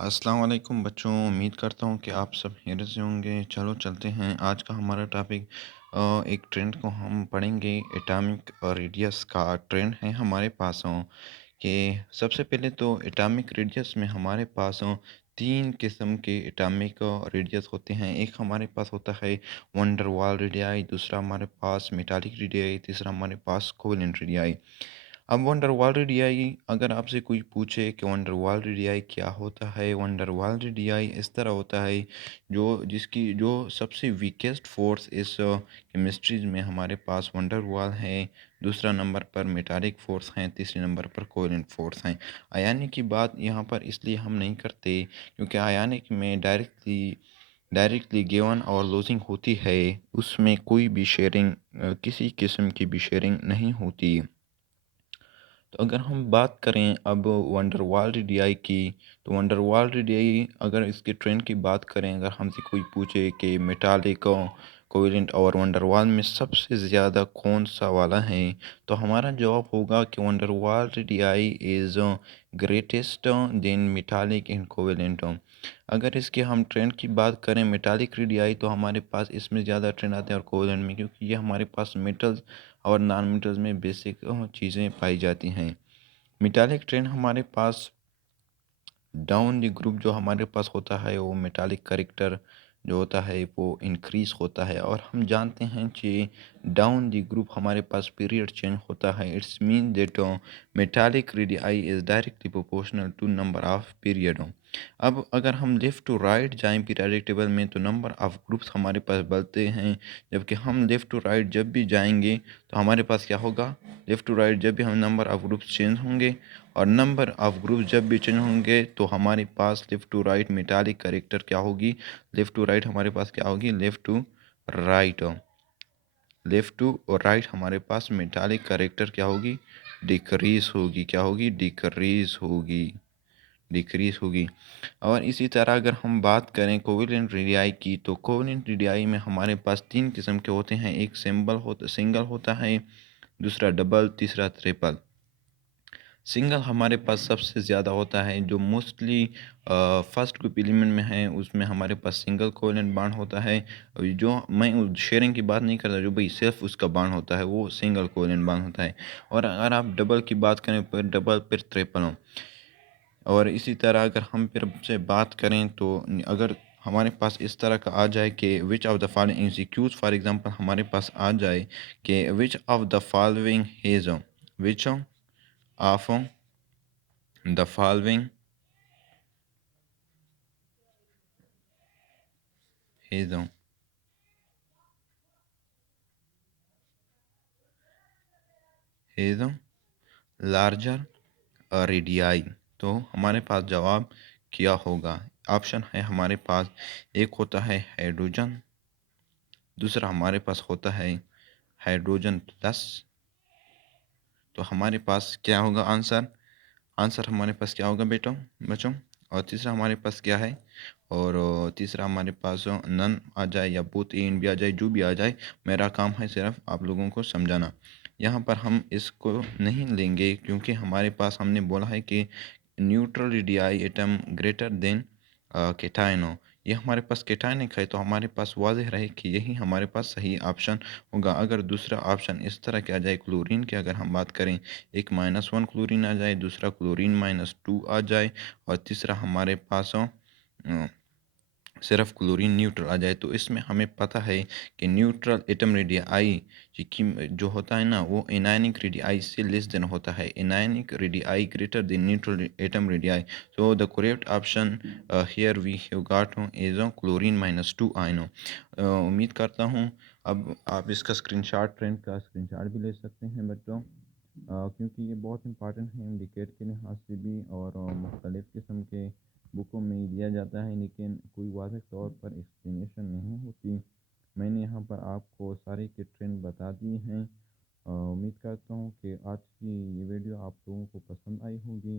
अस्सलाम वालेकुम बच्चों। उम्मीद करता हूँ कि आप सब खैरियत से होंगे। चलो चलते हैं। आज का हमारा टॉपिक एक ट्रेंड को हम पढ़ेंगे। एटॉमिक रेडियस का ट्रेंड है हमारे पास कि सबसे पहले तो एटॉमिक रेडियस में हमारे पास तीन किस्म के एटॉमिक रेडियस होते हैं। एक हमारे पास होता है वंडर वाल रेडियाई, दूसरा हमारे पास मेटालिक रेडियाई, तीसरा हमारे पास कोवेलेंट रेडियाई। अब वंडर वाल रेडियाई अगर आपसे कोई पूछे कि वंडर वाल रेडियाई क्या होता है, वंडर वाल रेडियाई इस तरह होता है जो सबसे वीकेस्ट फोर्स इस केमिस्ट्रीज में हमारे पास वंडर वाल है। दूसरा नंबर पर मेटालिक फोर्स हैं, तीसरे नंबर पर कोवेलेंट फोर्स हैं। आयानिक की बात यहाँ पर इसलिए हम नहीं करते क्योंकि आयानिक में डायरेक्टली गिवन और लूजिंग होती है, उसमें कोई भी शेयरिंग किसी किस्म की भी शेयरिंग नहीं होती। तो अगर हम बात करें अब वंडर वाल रेडियाई की, तो वंडर वाल रेडियाई अगर इसके ट्रेंड की बात करें, अगर हमसे कोई पूछे कि मेटालिक कोवेलेंट और वंडर वाल में सबसे ज़्यादा कौन सा वाला है, तो हमारा जवाब होगा कि van der Waals radii is greatest than metallic and covalent. अगर इसके हम ट्रेंड की बात करें मेटालिक रेडियाई, तो हमारे पास इसमें ज़्यादा ट्रेंड आते हैं और कोवेलेंट में, क्योंकि ये हमारे पास मेटल्स और नॉन मेटल्स में बेसिक चीज़ें पाई जाती हैं। मेटालिक ट्रेंड हमारे पास डाउन द ग्रुप जो हमारे पास होता है वो मेटालिक करेक्टर जो होता है वो इंक्रीज होता है, और हम जानते हैं कि डाउन द ग्रुप हमारे पास पीरियड चेंज होता है। It's mean that metallic radii is directly proportional to number of period. अब अगर हम लेफ़्ट टू राइट जाएं पीरियोडिक टेबल में, तो नंबर ऑफ ग्रुप्स हमारे पास बढ़ते हैं, जबकि हम लेफ़्ट टू राइट जब भी जाएंगे तो हमारे पास क्या होगा, लेफ़्ट टू राइट जब भी हम नंबर ऑफ ग्रुप्स चेंज होंगे और नंबर ऑफ ग्रुप जब भी चेंज होंगे तो हमारे पास left to right metallic character क्या होगी, लेफ़्ट टू राइट हमारे पास क्या होगी, राइट लेफ़्ट टू और राइट हमारे पास मेटालिक करेक्टर क्या होगी, डिक्रीज होगी। क्या होगी, डिक्रीज होगी। और इसी तरह अगर हम बात करें कोवेलेंट रेडियाई की, तो कोवेलेंट रेडियाई में हमारे पास तीन किस्म के होते हैं। एक सिंगल होता है, दूसरा डबल, तीसरा ट्रिपल। सिंगल हमारे पास सबसे ज़्यादा होता है, जो मोस्टली फर्स्ट ग्रुप एलिमेंट में है उसमें हमारे पास सिंगल कोवेलेंट बॉन्ड होता है। जो मैं शेयरिंग की बात नहीं करता, जो भाई सिर्फ उसका बॉन्ड होता है वो सिंगल कोवेलेंट बॉन्ड होता है। और अगर आप डबल की बात करें फिर डबल फिर ट्रिपल। और इसी तरह अगर हम फिर से बात करें तो अगर हमारे पास इस तरह का आ जाए कि which of the following institute, for example हमारे पास आ जाए कि which of the following hedge, which of the following hedge hedge larger radii, तो हमारे पास जवाब क्या होगा। ऑप्शन है हमारे पास, एक होता है हाइड्रोजन, दूसरा हमारे पास होता है हाइड्रोजन प्लस। तो हमारे पास क्या होगा आंसर, आंसर हमारे पास क्या होगा बेटों बच्चों। और तीसरा हमारे पास क्या है, और तीसरा हमारे पास नन आ जाए या बोथ ए एंड बी आ जाए, जो भी आ जाए, मेरा काम है सिर्फ आप लोगों को समझाना। यहाँ पर हम इसको नहीं लेंगे क्योंकि हमारे पास हमने बोला है कि neutral radii atom greater than केटायनो। ये हमारे पास केटायनिक है, तो हमारे पास वाज़ेह रहे कि यही हमारे पास सही ऑप्शन होगा। अगर दूसरा ऑप्शन इस तरह के आ जाए, क्लोरीन की अगर हम बात करें, एक -1 क्लोरीन आ जाए, दूसरा क्लोरीन -2 आ जाए, और तीसरा हमारे पास सिर्फ क्लोरीन न्यूट्रल आ जाए, तो इसमें हमें पता है कि न्यूट्रल एटम रेडियाई जो होता है ना, वो एनायनिक रेडियाई से लेस देन होता है। Anionic radii greater than neutral atom radii. So the correct option here we have got is chlorine -2 ion. उम्मीद करता हूँ अब आप इसका स्क्रीनशॉट, ट्रेंड का स्क्रीनशॉट भी ले सकते हैं बच्चों, क्योंकि ये बहुत इंपॉर्टेंट है इंडिकेट के लिहाज से भी, और मुख्तलिफ़ किस्म के बुकों में दिया जाता है, लेकिन कोई वाज़ेह तौर पर एक्सप्लेनेशन नहीं होती। मैंने यहाँ पर आपको सारे के ट्रेंड बता दिए हैं। उम्मीद करता हूँ कि आज की ये वीडियो आप लोगों को पसंद आई होगी।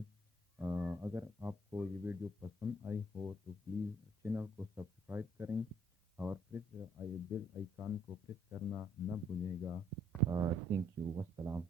अगर आपको ये वीडियो पसंद आई हो तो प्लीज़ चैनल को सब्सक्राइब करें और प्रेस बेल आइकन को प्रेस करना न भूलिएगा। Thank you, वस्सलाम।